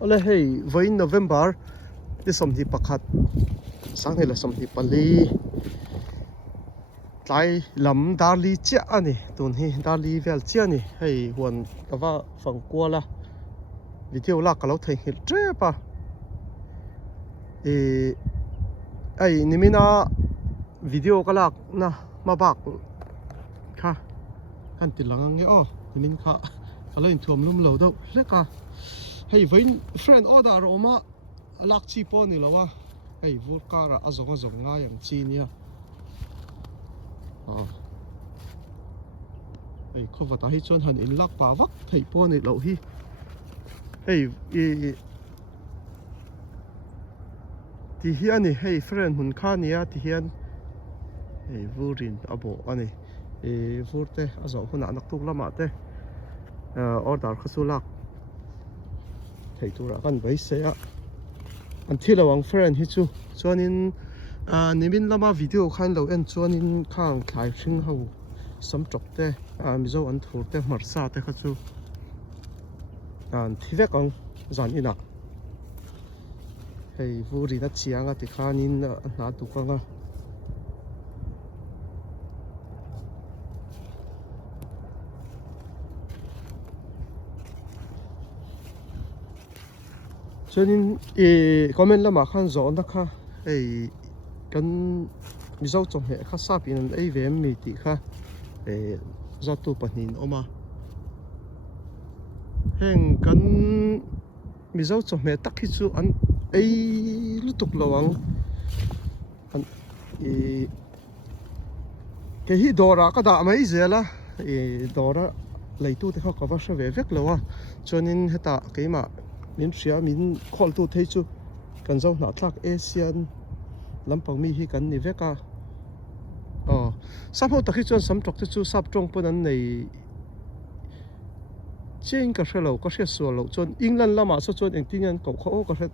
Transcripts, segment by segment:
ole hei voin November ti som hi pakhat sang hela som hi pali tlai lam darli chia ani tun hi darli vel chia ni hei huan kawa phang kwala video la kalau thei hil trepa ai nimina video kalak na mabak kha kan tilang nge o nimin kha kalain thuam lum lo do leka hei voin friend order oma alak chi po ni lawa hei vurkara azong nga yang chi nia hei khova ta hi chon han in lak pa vak thei po ni lo hi hei ti hian ni hei friend hun kha nia ti hian hei vurin abo ani vurte azo huna anak tuk lama te order khasulak thei tura kan bai se a an thilawang friend hi chu chuanin nimin lama video khan lo en chuanin khang thlai hring ho samtok te mizo an thur te marsa te kha chu an thivek ang zan ina hei vuri na chianga ti khanin na tukanga chuanin comment lama khan zo na kha hei kan mizo chong he kha sapin an ei vem mi ti kha zatu panin oma heng kan mizo chong me tak hi chu an ei lutuk lawang an ke hi dora ka da mai zela dora leitu te kha cover sha ve vek lawa chuanin heta keima min ria min khol tu thei chu kan zo na thlak asian lampang mi hi kan ni veka sapho takhi chuan samtok te chu sap tong pon an nei chen ka hrelo ka hria sual lo chuan england lama so chuan engtingan ko kho ka hret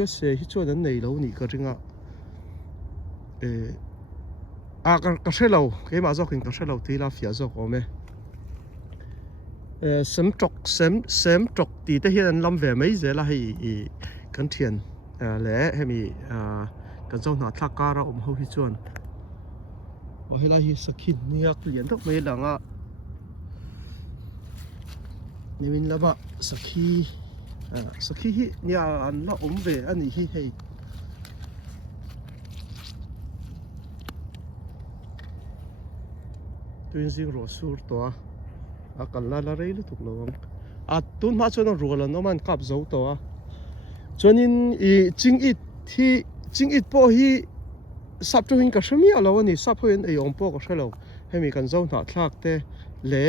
USA hi chuan an nei lo ni ka ringa ka hrelo keima zokin ka hrelo tila fia zok ome sem trok ti te hian lam ve mai zela hei kan thian le hemi kan zo na thlakara ho hi chuan helai hi sakhin nia klian tok mai langa nimin lama sakhi hi nia an la ve ani hi hei tuin zing ro sur to kan la rei lu tuk lawang tun ma chuan rolan no man kap zo to chuanin ching it po hi sap to hin ka hrami alo ani sap hoin ei ong po ka hrelo hemi kan zo na thlak te le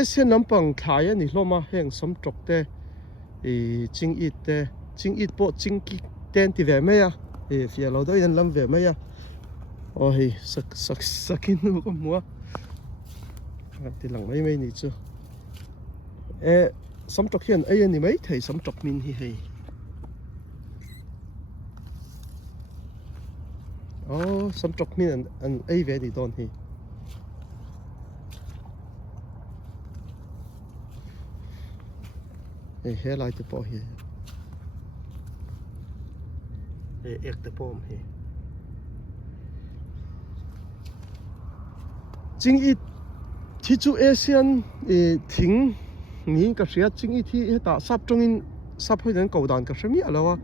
asian lampang thlai ani hloma heng som tok te ching it po ching ki ten ti ve me ya fia lo do in lam ve me ya hei sakin nu ko mua ti lang mai ni chu som tok hian ai ani mai thei som tok min hi hei som tok min an ai ve ni don hi he lai te po hi ek te pom hi ching it thi chu asian thing ni ka hria ching i thi heta sap tongin sap hoidan ko dan ka hrami alawa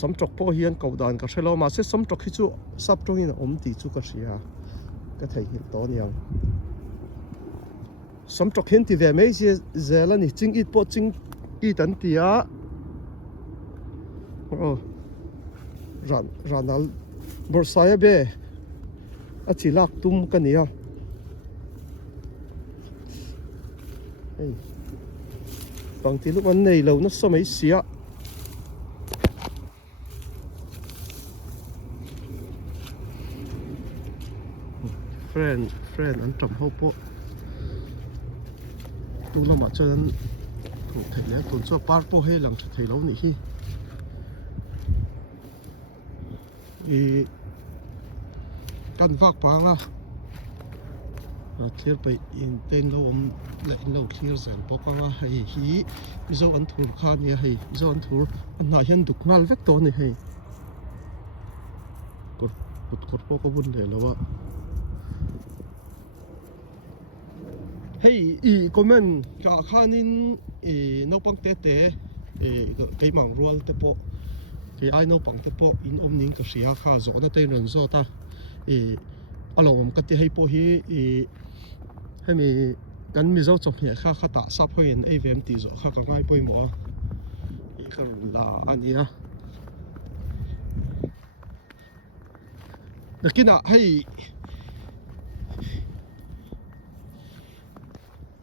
samtok po hian ko dan ka hrelo ma se samtok hi chu sap tongin om ti chu ka hria ka thei hi to niang samtok hin ti ve mai zela ni ching it po ching i tan tia ranal borsaya be achilak tum kania ei bangti lu man nei lo na somai sia friend an tom ho po tu lama chuan thu thei le tun chu par po he lang thei lo ni hi kan vak pa nga clear by in ten lo le in lo clear zen poka hei hi zo an thur kha nia hei zo an thur na hian duk ngal vek to ni hei kut poko bun le lawa hei I comment ka khanin no pang te ke mang rual te po ke ai no pang te po in ning ka sia kha zo na te ron zo ta along ka ti hei po hi hei mi kan mi zo chop he kha ta sa phoin avm ti zo kha ka ngai poi mo ka la ania nakina hei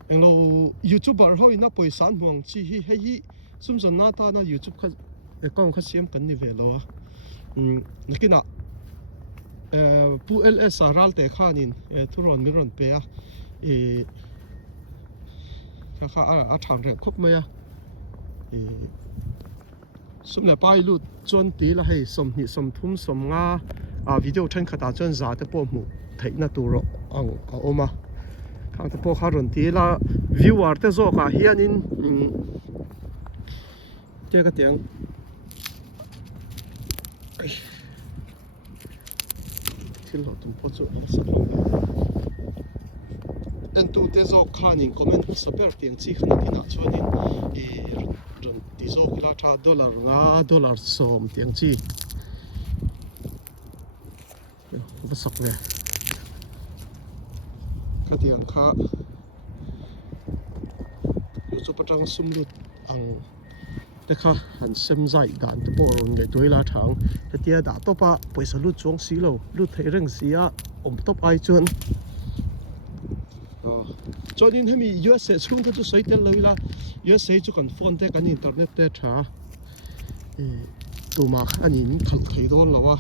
englo youtuber ho ina poisan huang chi hi hei sum zon na ta na youtube kha account kha siam kan ni velo a nakina pu ls ral te khanin thuron miron pe a kha a thang reng khop maya sum le pai lu chon ti la hei som ni som thum som nga video than khata chon za te po mu theina tu ro ang ka oma khang te po kha ron ti la viewer te zo ka hianin te ka tiang thil lo tum po chu sa lo en tu te zo khanin comment super tiang chi khana tina chuanin ron ti zo kila tha dollar som tiang chi ba sak le ka tiang kha yu chu patang sum lut ang te kha han sem zai dan te por nge toila thang te tia da to pa poisa lut chong si lo lut thei reng sia top ai chuan chonin hemi USA chung ka chu soitel loila USA chu kan phone te kan internet te tha tuma ani min khal khei don lawa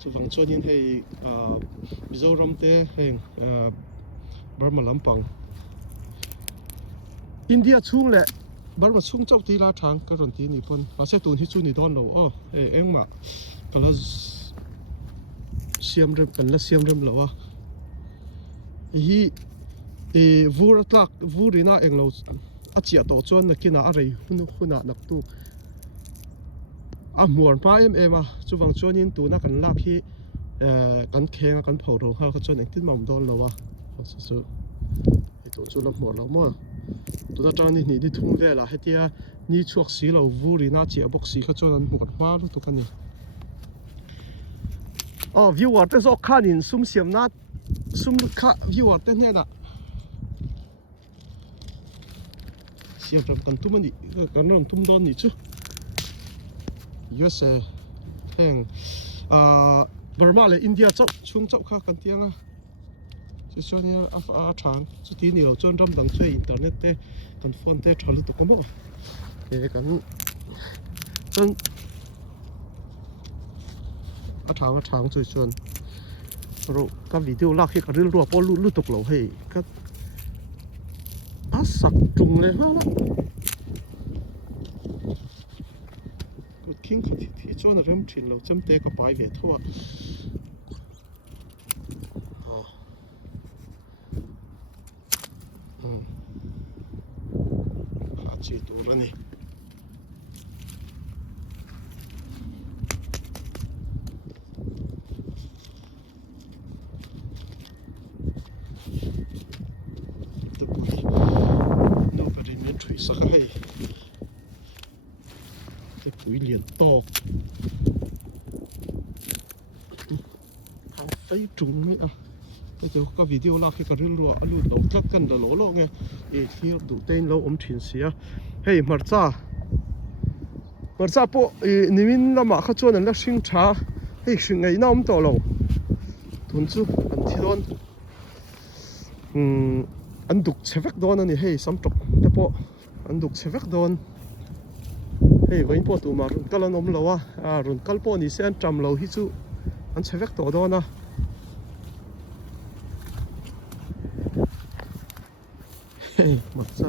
chu wang chonin hei Mizoram te heng Burma lampang India chung le Burma chung chau ti la thang ka ron ti ni pon pa se tun hi chu ni don lo engma kala siam rem kan la siam rem lawa hi vuratlak vurina englo achia to chuan na kina arei huna nak tu a muar pa em a chuwang chuanin tuna kan lak hi kan khenga kan phoro ha kha chuan engtin mam don lowa chu to chu lam mor lo mo tuna tang ni di thum vela hetia ni chuak si lo vurina chia box si kha chuan an mor ma lu tu kan ni viewer te zo khanin sum siam na sum kha viewer te ne na siam ram kan tumani kan ron tum don ni chu USA heng Burma le India chau chung chau kha kan tianga chu chania a thang chu ti ni lo chon ram dang chei internet te kan phone te thol tu ko mo kan a thang chu chon ro ka video lak hi ka ril ro po lu tuk lo hei ka a sak tung le ha king thì cho nó rem chín lâu chấm té cả bài về thôi hạt chỉ tụ nó này tập bụi nó phải đi miền thủy sắc hay cái bụi liền to hàng phây trùng ấy bây giờ có video là khi có rừng rùa luôn đầu cắt cần là lỗ lộ nghe khi đủ tên lâu thuyền xía hey mở ra bộ nimin là mà khát chuan là sinh trà hey sinh ngày nào to lâu tuần chu anh thi đón anh đục chế vác đón anh hey sắm trọc thế bộ anh đục chế vác đón hey vậy bộ tụi mà run cái là nôm lâu run cái bộ này sẽ anh trầm lâu hi chu anh chế vác đón à mặc ra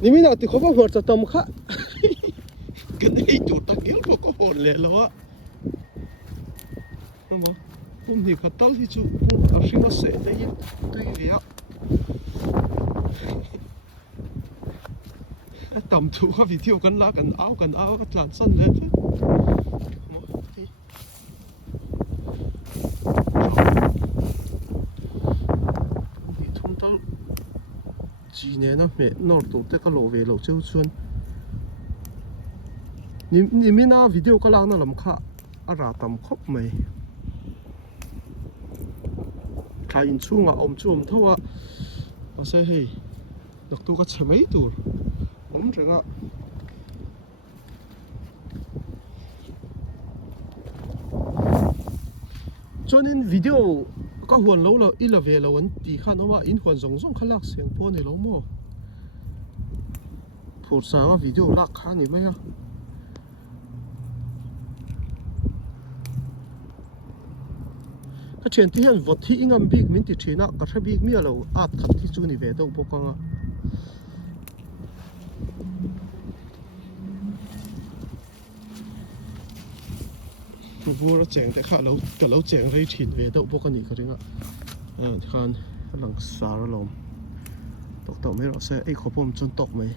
nimin nào thì không có vật tầm khác cái này chủ ta kéo có hồn lệ lo nó mà hôm thì khát tao thì chú ở sinh mà sẽ đây tuy vậy á tầm thủ các video cần lá cần áo các làn sân lên phết thì thùng tao chỉ nè nó mẹ nọ tụ tới cái lỗ về lỗ châu xuân ni mina video cái làng nó làm khá à ra tầm khóc mày khai in chung à chung thâu à có sẽ hay được tu cái chả mấy tuổi chẳng ạ cho nên video có hoàn lâu là ít là về là vấn đề khá nó mà in hoàn rong rong khá lạc xem phone này lắm mà phút sau video lạc khá này mấy à cái chuyện thì hiện vật thì ngắm big mình thì chuyện á cái big mi là át khát thì chú này về đâu bố con à vua nó chèn để khá lâu cả lâu chèn rây thịt về đâu bố con này cái đó à khan lăng xả ra lom tóc mấy đó sẽ ấy khó bom chân tóc mấy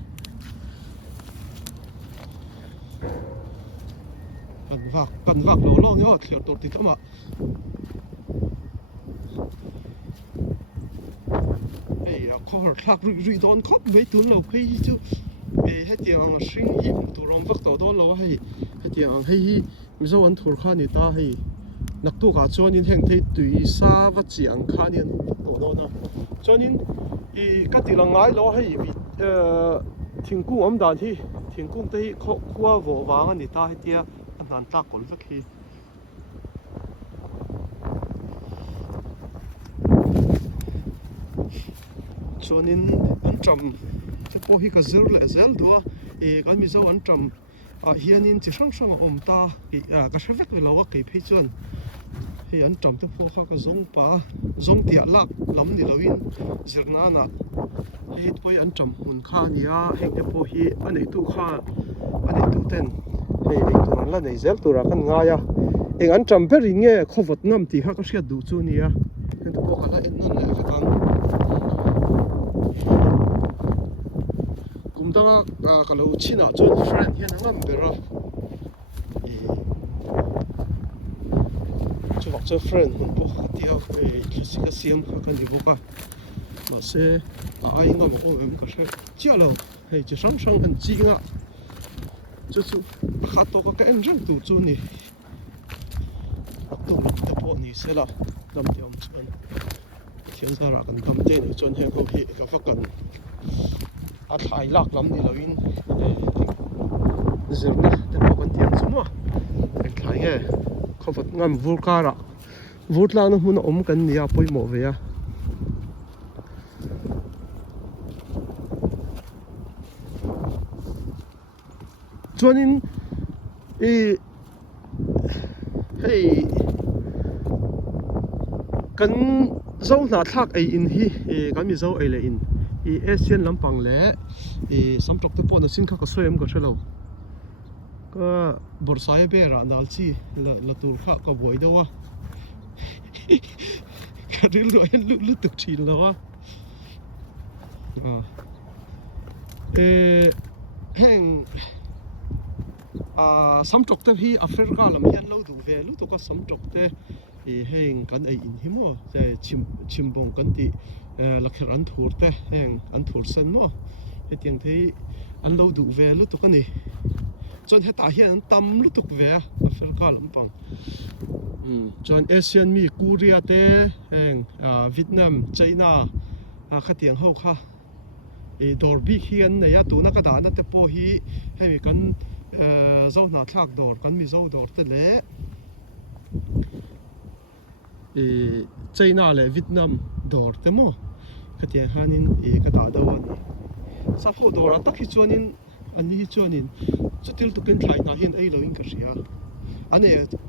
cần vạc lỗ lo nhớ thiểu tụt thì thôi mà ấy khó thạc rủi đòn khóc mấy tuần lâu khi chứ hết tiếng sinh hiểm tụi rong vác tàu đó lâu hay tiếng hay mình sao anh thổi khăn thì ta hay nặc tu cả cho nên hiện thấy tùy xa và chiang khăn nên tàu đó nó cho nên cái tiếng là ngái lâu hay thiên cung âm đàn thì thiên cung thấy khoa vỗ vàng anh thì ta hay tiếng anh đàn ta còn rất khi cho nên anh trầm cái bộ hi cái zero lại zero đó cái mình sao anh trầm hiện in chỉ sang ta cái sản vật về lâu cái phê chuẩn thì anh trầm từ phố khác cái giống tiệt lạc lắm thì lâu in zero na hết bôi anh trầm hun kha nia hết cái bộ hi anh ấy tu kha anh ấy tu tên tu anh là này zero tu ra kan ngay à anh trầm phải nghe khó vật năm thì khác cái sự đủ chu nia nên tu bộ cái là anh nó lại phải ăn cũng đó cái lâu chín à cho friend hiện đang làm việc rồi cho bác cho friend mình bố khát tiêu cái xiêm cái gì bố cả mà sẽ ai ngắm mà ôm em cái sẽ chia lâu hay chỉ sáng anh chi ngạ cho chú khát to cái em rất đủ chú nè học tập tập bộ nè sẽ là làm tiêu chuẩn thiên gia ra cần tâm tên chuẩn hiện có hệ cái phát cần thái lạc lắm thì là in giờ nè để bảo con tiền xuống mà anh thấy nghe không phải ngắm vút cả rồi vút là nó muốn cần nhiều bôi mỏ về à cho nên cần dâu nát thác ấy in hi cái mi dâu ấy là in Asian lắm bằng lẽ sắm trọc tới bộ nó xin các xoay em có chơi lâu có bột sấy bê ra nál chi là tụi khác có buổi đâu à cái đứa lưỡi lưỡi thực chỉ lâu hang sắm trọc tới hi Africa làm hiện lâu đủ về lúc tụi có sắm trọc tới hang cái ấy in hi mà chim bông cái gì là khi ăn thổi thế hang ăn thổi sen mà cái tiếng thấy ăn lâu đủ về lúc tụi cái này cho nên ta hiện tâm lúc tục về Africa lắm bằng cho nên Asian mi Korea te Vietnam China khát tiếng hậu kha door big hiền này tụ na cái đàn na te po hi hay vì con dâu na thác door con mi dâu door te lẽ China le Vietnam door te mo khát tiếng hanin cái đàn đâu anh sao họ door tắc khi cho nên anh đi cho nên cho tiêu tụ cái thay na hiện ấy là in cái gì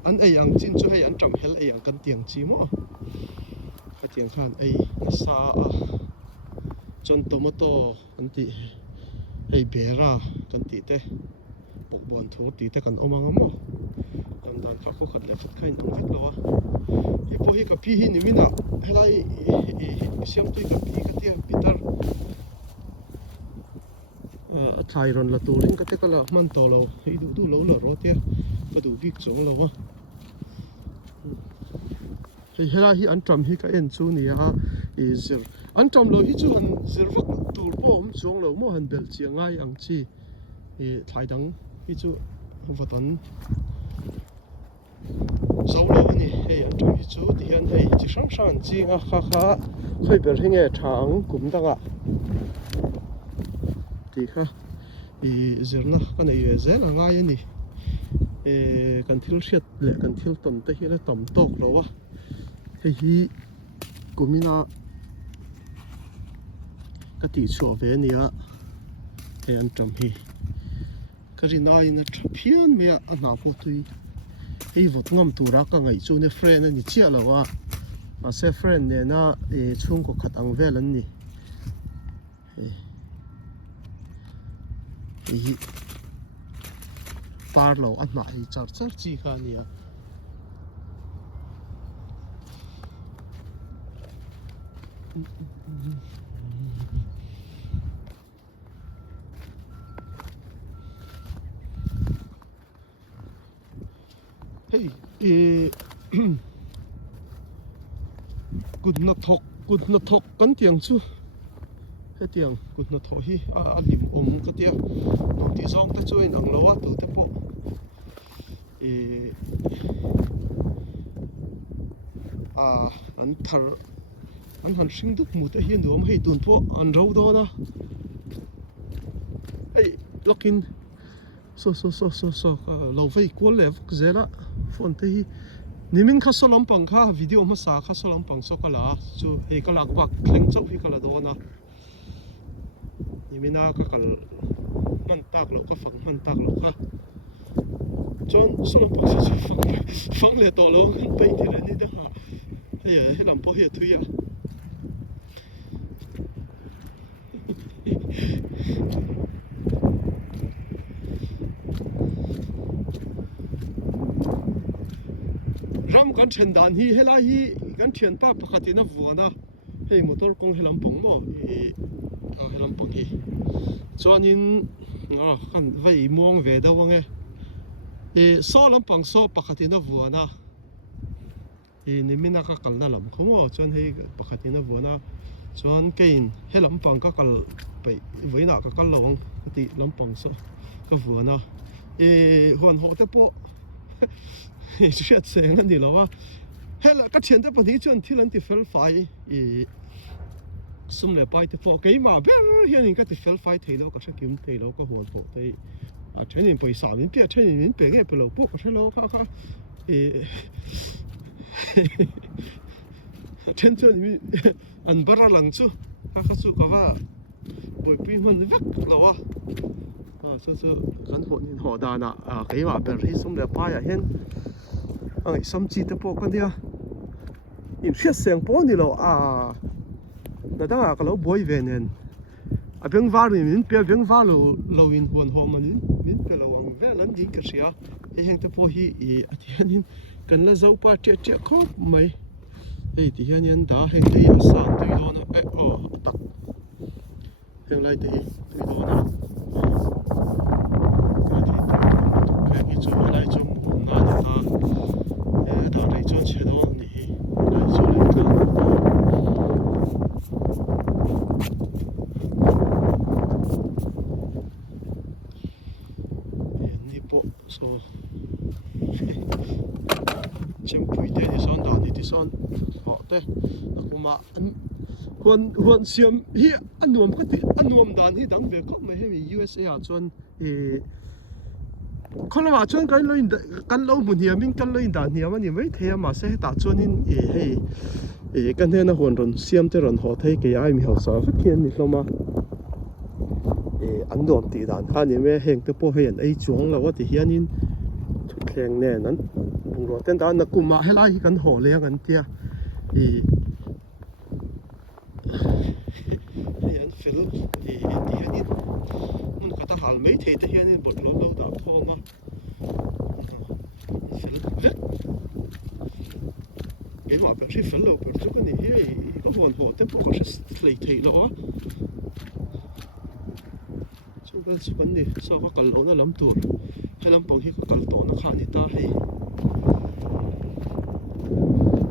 anh ấy ang chín cho hay anh trầm hell ấy ang cần tiếng chi mà cái tiếng khan ấy sa chọn tomato anh ti ấy bè ra cần ti te bọc bòn thua ti te cần ôm ang mà cần dan kha kho khat le khat khain ang vek lawa hi po hi ka pi hi ni mina helai siam tui ka pi ka tia Peter thai ron la turin ka te kala man to lo hi du lo la ro tia ka du bik chong lo wa hei helai hi an tram hi ka en chu ni a zir an tram lo hi chu han zir vak tur po om chong lo mo han bel chiangai ang chi thai dang hi chu vatan zo lo ani hei an tram hi chu ti hian hei chi sang sang chi nga kha khoi ber hinge thang kum danga ti kha zirna kan ei zel angai ani kan thil hriat le kan thil ton te hi le tam tok lo wa hei hi kumina ka ti chu ve nia he an tram hi ka rin ai na phian me a na po tui hei vot ngam tura ka ngai chu ne friend ani chia lo wa a se friend ne na chung ko khat ang vel an ni hi par lo an ma hi char chi kha nia hey good na thok kan tiang chu he tiang good na tho hi a lim om ka tia no ti zong ta chu in ang lo wa tu te po an thar an han hring duk mu te hi nuam hei tun po an ro do na hey lokin so lo vei ko le vuk zela phone te hi nimin kha solam pang kha video ma sa kha solam pang so kala chu hei kala bak thleng chau hi kala do na nimina ka kal man tak lo ka fang man tak lo kha chon solam pang sa fang le to lo kan pe ti le ni da ha hei lam po hi thu ya ram kan chen dan hi hela hi kan thian pa pakhatina vuana hei motor kong helam pong mo helam pong hi chuanin kan vai muang ve da wange so lam pang so pakhatina vuana nimina ka kalna lam khomo chuan hei pakhatina vuana chuan kein helam pang ka kal pe voina ka kal lawang ti lam pang so ka vuana huan ho te po chuyện sáng anh đi lo wa hay là các chuyện đó bọn đi chuyện thì lần thì phải phải xung lại bài thì phổ cái mà biết hiện cái thì phải thấy nó có sẽ kiếm thấy nó có hoàn thổ thì cho nên bây giờ mình biết cho nên mình biết cái bây giờ bố có sẽ lo khá trên cho nên anh bắt ra lăng chú khá chú cả và bởi vì mình vắt lo wa so kan hon in ho da na cái mà bên hi xung lại bài hiện some chi te po kan dia in hriat seng po ni lo na danga ka lo boi ve nen a beng var min pe beng va lo in hon hom an min pe lo ang ve lan ding ka sia heng te po hi atian in kan la zo pa che kho mai ti hian yan da heng te a sang te lo na tak heng lai te te lo na ka ti chu lai chu na ni ta到这赚钱的你来做了一个。你不说，真不一定的算打你的算，好的，那我嘛换先嘿，安诺个的安诺单嘿，当别讲没嘿USA 啊赚คนละว่าชวนกันเลยกันเราบุญเฮียมิงกันเลยด่านเฮียมันยังไม่เทียมมาเสียตาชวนนี่กันเท่านั้นคนรอนเสียมแต่รอนหอไทยก็ย้ายมีเขาสาวสักเขียนนี่ลงมาอันโดนตีด่านข้านี่แม่เฮงแต่พอเห็นไอ้จวงเราว่าที่เฮียนี่ทุกแข่งแน่นั้นบุญรอดแต่ด่านนักกุมมาให้ไล่กันหอเลี้ยงกันเตี้ยเฮียนฟิลเฮียนี่มันก็ทหารไม่เทียแต่เฮียนี่บทลบเราด่าพ่อมา fel cái mà phải fel lâu phải chút cái này có hoàn hồ tiếp có sẽ lấy thấy đó chúng ta sẽ vấn đề sau có cần lâu nó lắm tuổi hay lắm bằng khi có cần tổ nó khá thì ta hay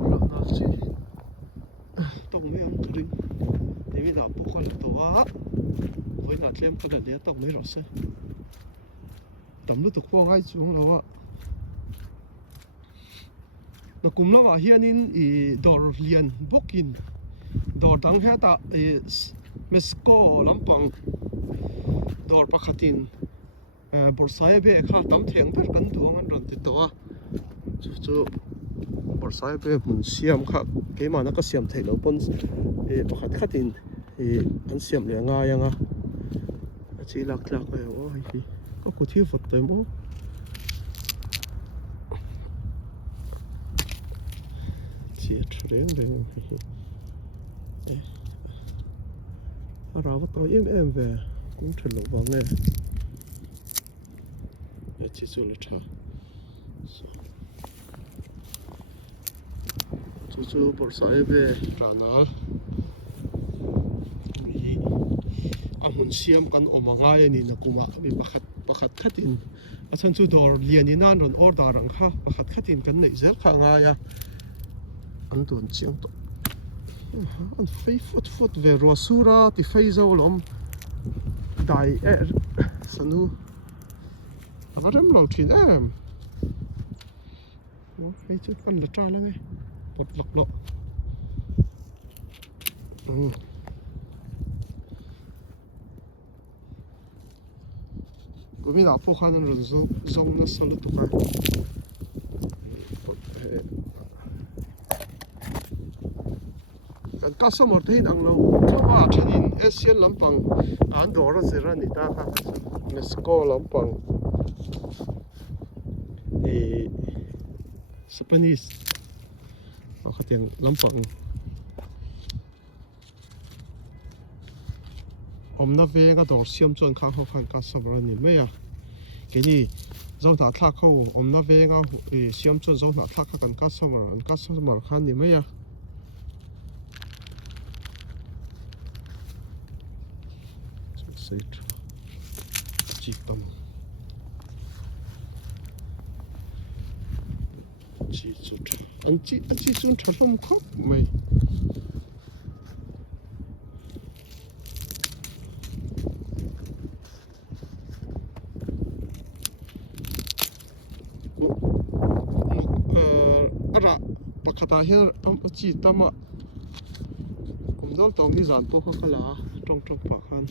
rồi nó chỉ tông mấy anh rinh để bây giờ bộ con tổ với là xem cái này tông mấy rồi sẽ tầm lúc tục quang ai xuống lâu á nó cũng là mà hiện in đor liền booking đor đằng hết ta Mexico lampang đor pakhatin borsai be kha tam theng per kan duang an ron ti to a chu borsai be mun siam kha ke ma na ka siam thei lo pon pakhat khatin an siam le nga yang a chi lak lak e o hi có cô thiếu vật tới mốt chia đến đến rồi bắt đầu em về cũng trở lộ vào nghe để chỉ số lịch tra chú bỏ sai về trả nó muốn xem con ôm ngay này nó cũng bị bắt khát in ở trên chú đor liền in anh rồi order rằng ha bắt khát in cái này rất khá ngay à anh tuần chiang to anh phải phút về rồi sura thì phải giàu lắm đại sanu anh em lâu chuyện em nó phải chứ con lật ra là nghe bật lọc lộ vì đã phô khăn rồi giống nó sang được tụi cái các số một thế năng lâu cho ba trên in Asian lắm bằng anh đó là gì ra người ta ha Mexico lắm bằng Spanish họ có tiếng lắm bằng nó về cái đó xiêm chuẩn khang học hành các số rồi nhỉ mấy à cái gì dòng thả thác khâu nó về cái xiêm chuẩn dòng thả thác các số mà khang nhỉ mấy à sẽ chỉ tầm chỉ chuẩn anh chỉ chuẩn thật không khóc mày ara pakata hian chi tama kum dol tawng ni zan po kha kala tong pa khan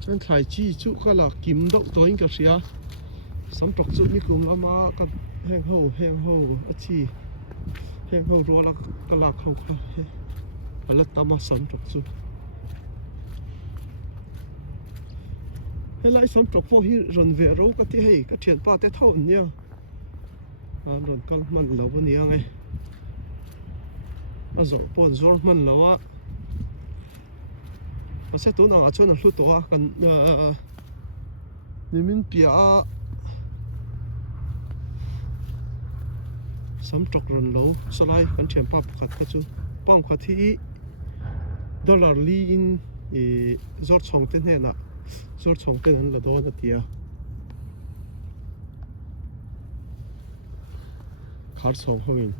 chen thai chi chu kala kim deuh toin ka ria sam tok chu ni kum lama ka heng ho a chi heng ho ro la kala khau kha ala tama sam tok chu hay lại sống trọc vô hi rần về râu cái tí hay cái chuyện ba té thâu nhá rần con mình lâu bên nhà nghe rồi buồn rồi mình lâu á sẽ tối nào cho nó lút tối cần nên mình bịa sống trọc rần lâu sau này cái chuyện ba khát cái chú bom khát thì dollar li in rót xong tên này nè rồi xong tên hắn là đó là tiệt khát xong hơn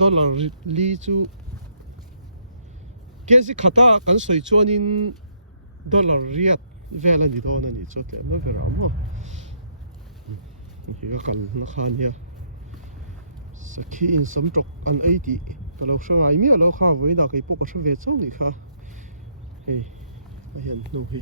dollar li chú cái gì khát ta cái sợi cho nên dollar riết về là gì đó là gì cho tiền nó về làm mà cái cần nó khan nha sẽ khi in sắm trọc ăn ấy thì cái lâu sau ngày miếng lâu khá với đó cái bộ có sẽ về sau này khá hiện nông hi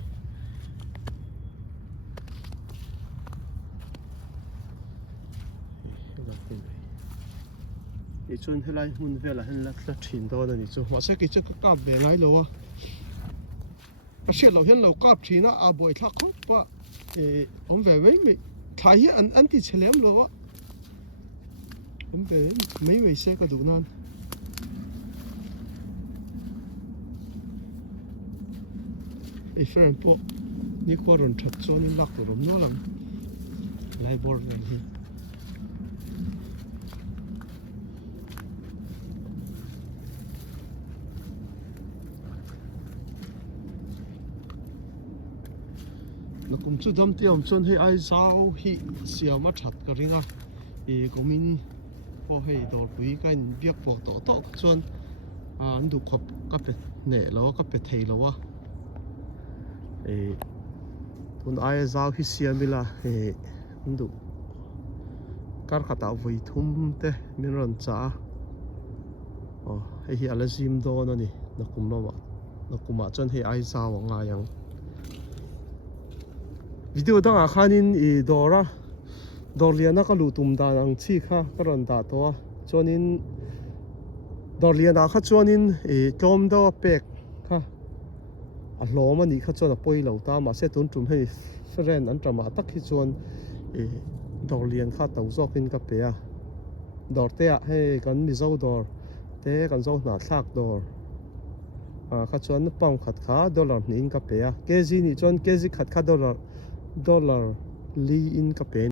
thì chôn thế này muốn về là hình là chín đó là chứ họ sẽ cái chất cáp về lại lâu à cái chuyện lâu hiện lâu cáp chín á bồi thắc khóc ba ông về với mình thay hiện anh thì chơi lém lâu á ông về mấy xe cái đủ non i friend po ni ko ron that chuan in lak tur rom no lang lai bor lang hi nó cũng chú tâm tiệm chân hay ai sao hi xìa mắt chặt cái ringa thì cũng mình có hay đồ quý cái việc bỏ tổ chân anh được học các biệt nè lo các biệt thầy lo à tuần ai sao hi xìa mi là anh được các khát áo vây thum te mình run cha hay hi ala gym đó nó nè nó cũng mà chân hay ai sao ngay yang video đó khanin i dora dorliana ka lutum dan ang chi kha karon da to chonin dorliana kha chonin tom do pek kha a hlom ani kha chona poi lo ta ma se tun tum hei friend an trama tak hi chon dorlian kha tau zo pin ka pe a dor te a hei kan mi zo dor te kan zo na thak dor kha chon pang khat kha dollar ni in ka pe a kg ni chon kg khat kha dollar li in ka pe